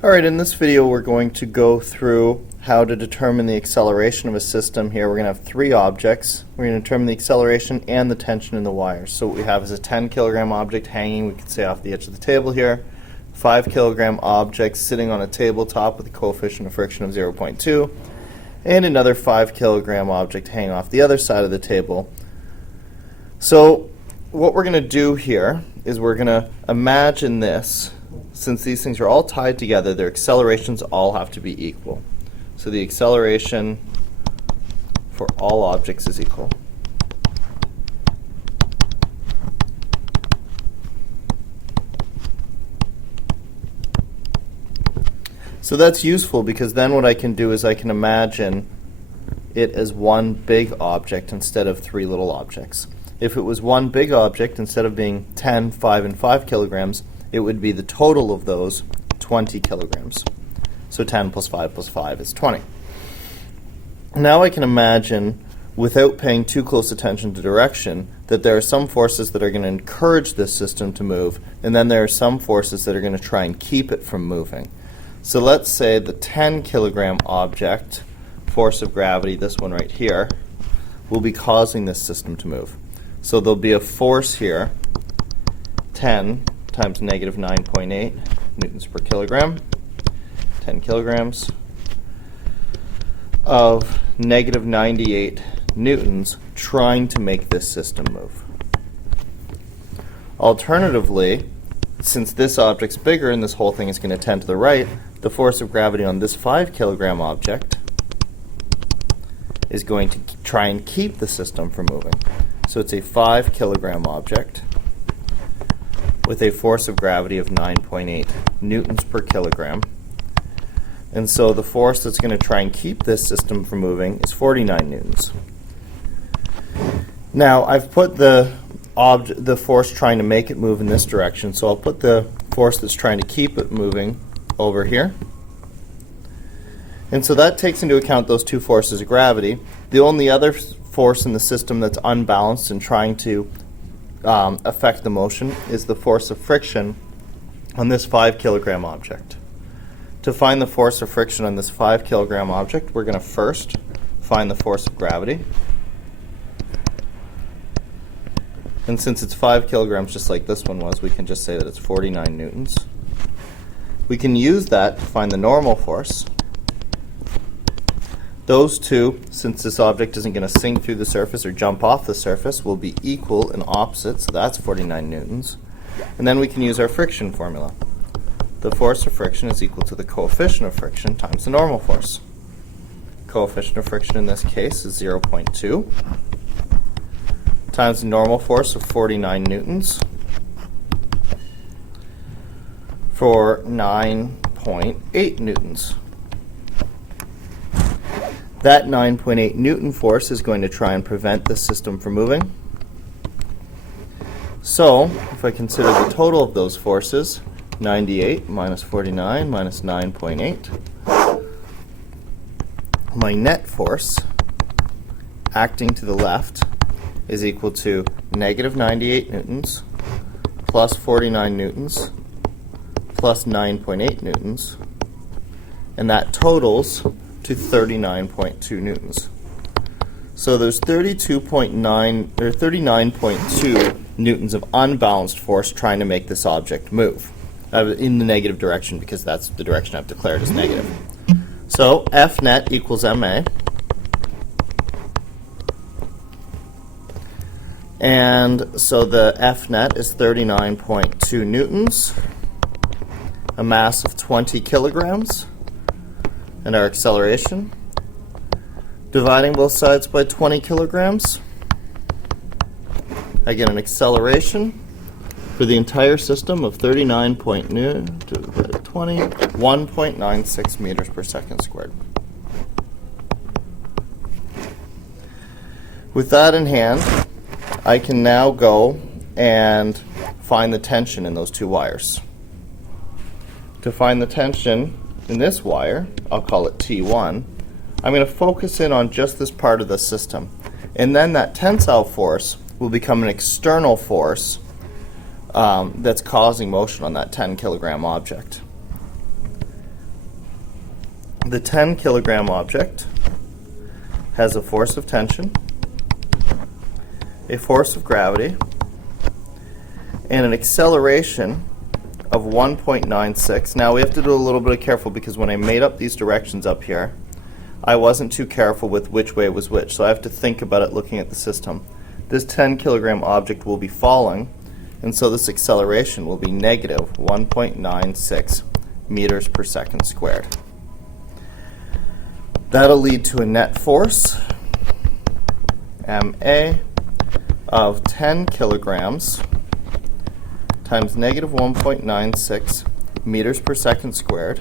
Alright, in this video we're going to go through how to determine the acceleration of a system here. We're going to have three objects. We're going to determine the acceleration and the tension in the wires. So what we have is a 10 kilogram object hanging, we could say, off the edge of the table here. 5 kilogram object sitting on a tabletop with a coefficient of friction of 0.2. And another 5 kilogram object hanging off the other side of the table. So what we're going to do here is we're going to imagine this. Since these things are all tied together, their accelerations all have to be equal. So the acceleration for all objects is equal. So that's useful because then what I can do is I can imagine it as one big object instead of three little objects. If it was one big object, instead of being 10, 5, and 5 kilograms, it would be the total of those 20 kilograms. So 10 plus 5 is 20. Now I can imagine, without paying too close attention to direction, that there are some forces that are going to encourage this system to move, and then there are some forces that are going to try and keep it from moving. So let's say the 10 kilogram object, force of gravity, this one right here, will be causing this system to move. So there'll be a force here, 10 times negative 9.8 newtons per kilogram, 10 kilograms, of negative 98 newtons trying to make this system move. Alternatively, since this object's bigger and this whole thing is going to tend to the right, the force of gravity on this 5 kilogram object is going to try and keep the system from moving. So it's a 5 kilogram object with a force of gravity of 9.8 newtons per kilogram. And so the force that's going to try and keep this system from moving is 49 newtons. Now I've put the force trying to make it move in this direction, so I'll put the force that's trying to keep it moving over here. And so that takes into account those two forces of gravity. The only other force in the system that's unbalanced and trying to affect the motion is the force of friction on this 5 kilogram object. To find the force of friction on this 5 kilogram object, we're going to first find the force of gravity. And since it's 5 kilograms just like this one was, we can just say that it's 49 newtons. We can use that to find the normal force. Those two, since this object isn't going to sink through the surface or jump off the surface, will be equal and opposite, so that's 49 newtons. And then we can use our friction formula. The force of friction is equal to the coefficient of friction times the normal force. Coefficient of friction in this case is 0.2 times the normal force of 49 newtons for 9.8 newtons. That 9.8 Newton force is going to try and prevent the system from moving. So, if I consider the total of those forces, 98 minus 49 minus 9.8, my net force acting to the left is equal to negative 98 newtons plus 49 newtons plus 9.8 newtons, and that totals to 39.2 newtons. So there's 39.2 newtons of unbalanced force trying to make this object move in the negative direction, because that's the direction I've declared as negative. So F net equals ma. And so the F net is 39.2 newtons, a mass of 20 kilograms, and our acceleration, dividing both sides by 20 kilograms, I get an acceleration for the entire system of 1.96 meters per second squared. With that in hand, I can now go and find the tension in those two wires. To find the tension in this wire, I'll call it T1, I'm going to focus in on just this part of the system. And then that tensile force will become an external force that's causing motion on that 10 kilogram object. The 10 kilogram object has a force of tension, a force of gravity, and an acceleration of 1.96. Now we have to do a little bit of careful because when I made up these directions up here, I wasn't too careful with which way was which, so I have to think about it looking at the system. This 10 kilogram object will be falling, and so this acceleration will be negative 1.96 meters per second squared. That'll lead to a net force, MA, of 10 kilograms times negative 1.96 meters per second squared,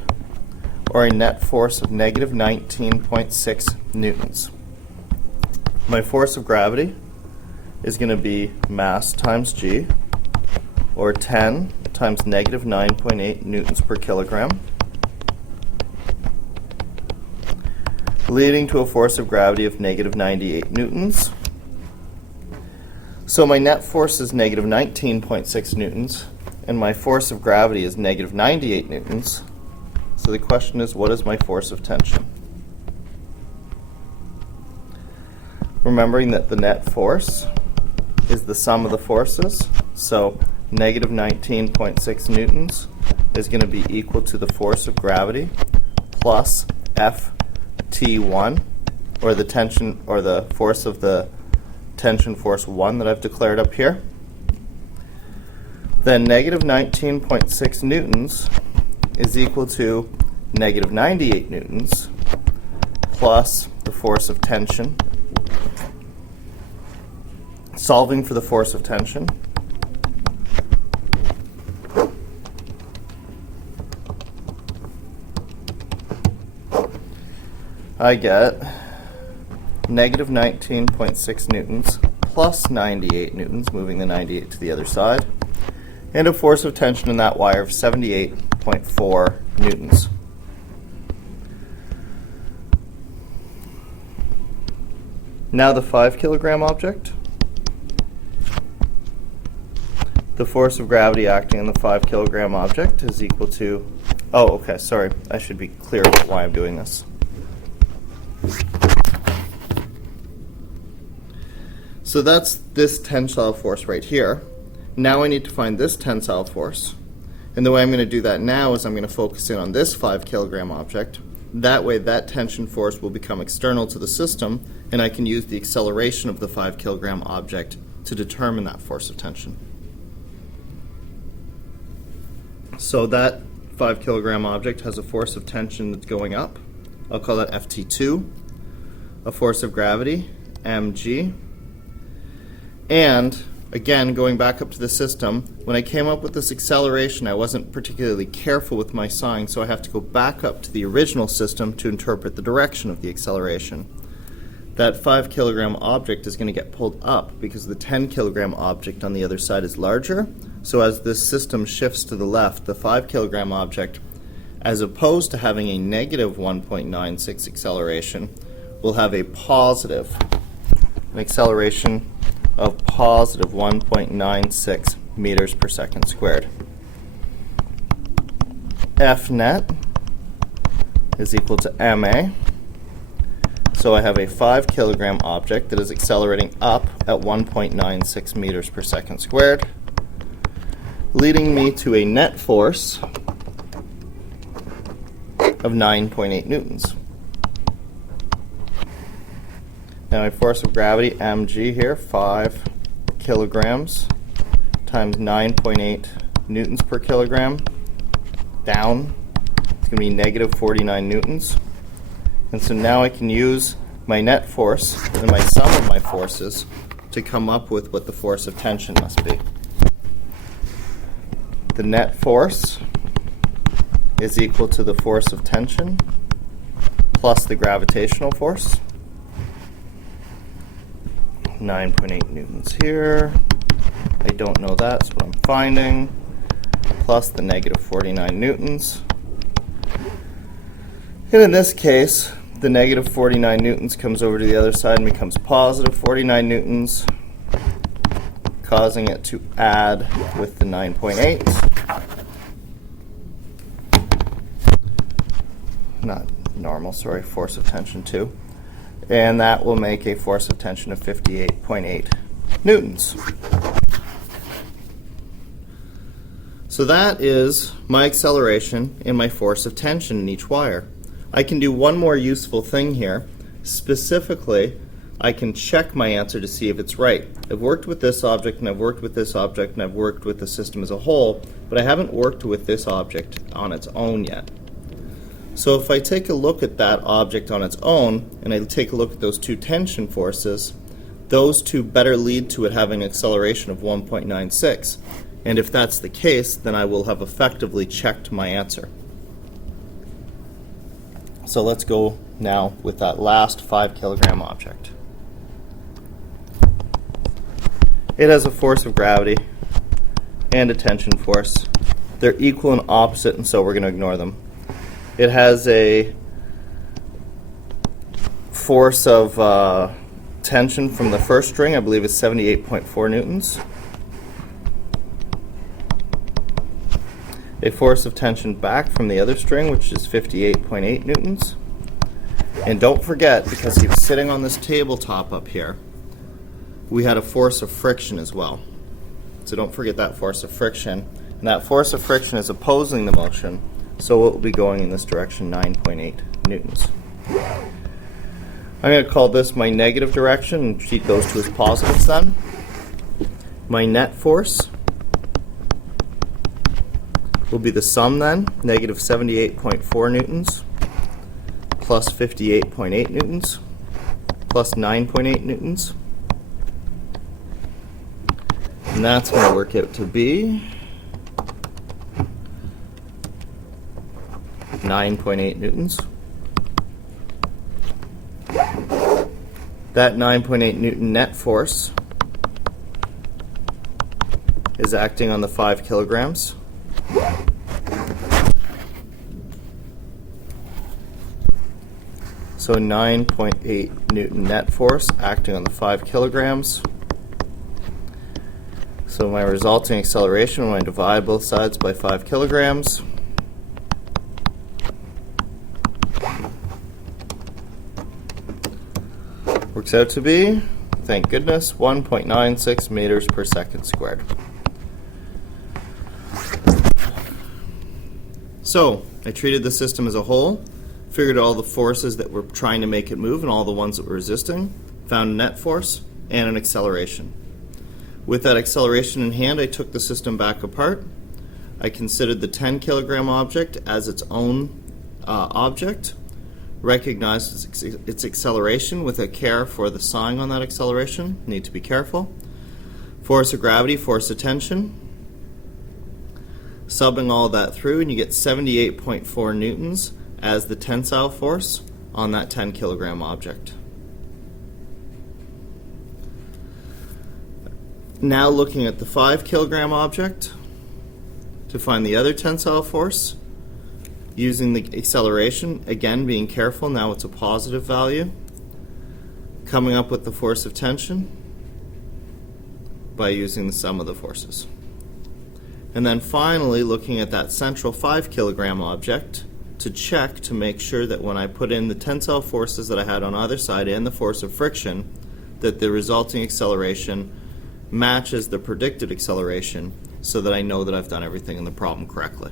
or a net force of negative 19.6 newtons. My force of gravity is going to be mass times g, or 10 times negative 9.8 newtons per kilogram, leading to a force of gravity of negative 98 newtons. So my net force is negative 19.6 newtons, and my force of gravity is negative 98 newtons. So the question is, what is my force of tension? Remembering that the net force is the sum of the forces, so negative 19.6 newtons is going to be equal to the force of gravity plus Ft1, or the tension, or the force of the tension force 1 that I've declared up here. Then negative 19.6 newtons is equal to negative 98 newtons plus the force of tension. Solving for the force of tension, I get negative 19.6 newtons plus 98 newtons, moving the 98 to the other side, and a force of tension in that wire of 78.4 newtons. Now the 5 kilogram object. The force of gravity acting on the 5 kilogram object is equal to, oh, okay, sorry, I should be clear about why I'm doing this. So that's this tensile force right here. Now I need to find this tensile force. And the way I'm going to do that now is I'm going to focus in on this 5 kilogram object. That way that tension force will become external to the system, and I can use the acceleration of the 5 kilogram object to determine that force of tension. So that 5 kilogram object has a force of tension that's going up. I'll call that Ft2, a force of gravity, mg. And again, going back up to the system, when I came up with this acceleration, I wasn't particularly careful with my sign, so I have to go back up to the original system to interpret the direction of the acceleration. That 5 kilogram object is going to get pulled up because the 10 kilogram object on the other side is larger. So as this system shifts to the left, the 5 kilogram object, as opposed to having a negative 1.96 acceleration, will have a positive, an acceleration of positive 1.96 meters per second squared. F net is equal to ma. So I have a 5 kilogram object that is accelerating up at 1.96 meters per second squared, leading me to a net force of 9.8 newtons. Now my force of gravity, mg here, 5 kilograms times 9.8 newtons per kilogram, down, it's going to be negative 49 newtons. And so now I can use my net force and my sum of my forces to come up with what the force of tension must be. The net force is equal to the force of tension plus the gravitational force. 9.8 newtons here. I don't know that, that's what I'm finding. Plus the negative 49 newtons. And in this case, the negative 49 newtons comes over to the other side and becomes positive 49 newtons, causing it to add with the 9.8. Not force of tension 2. And that will make a force of tension of 58.8 newtons. So that is my acceleration and my force of tension in each wire. I can do one more useful thing here. Specifically, I can check my answer to see if it's right. I've worked with this object, and I've worked with this object, and I've worked with the system as a whole, but I haven't worked with this object on its own yet. So if I take a look at that object on its own, and I take a look at those two tension forces, those two better lead to it having an acceleration of 1.96. And if that's the case, then I will have effectively checked my answer. So let's go now with that last 5 kilogram object. It has a force of gravity and a tension force. They're equal and opposite, and so we're going to ignore them. It has a force of tension from the first string, I believe is 78.4 newtons. A force of tension back from the other string, which is 58.8 newtons. And don't forget, because he was sitting on this tabletop up here, we had a force of friction as well. So don't forget that force of friction. And that force of friction is opposing the motion, so it will be going in this direction, 9.8 newtons. I'm going to call this my negative direction and treat those two as positives then. My net force will be the sum then, negative 78.4 newtons plus 58.8 newtons plus 9.8 newtons. And that's going to work out to be 9.8 newtons. That 9.8 newton net force is acting on the 5 kilograms. So 9.8 newton net force acting on the 5 kilograms. So my resulting acceleration, when I divide both sides by 5 kilograms, works out to be, thank goodness, 1.96 meters per second squared. So I treated the system as a whole, figured all the forces that were trying to make it move and all the ones that were resisting, found a net force and an acceleration. With that acceleration in hand, I took the system back apart. I considered the 10 kilogram object as its own object, recognized its acceleration with a care for the sign on that acceleration. Need to be careful. Force of gravity, force of tension. Subbing all that through, and you get 78.4 newtons as the tensile force on that 10 kilogram object. Now looking at the 5 kilogram object to find the other tensile force, using the acceleration, again being careful, now it's a positive value, coming up with the force of tension by using the sum of the forces. And then finally looking at that central 5 kilogram object to check to make sure that when I put in the tensile forces that I had on either side and the force of friction, that the resulting acceleration matches the predicted acceleration so that I know that I've done everything in the problem correctly.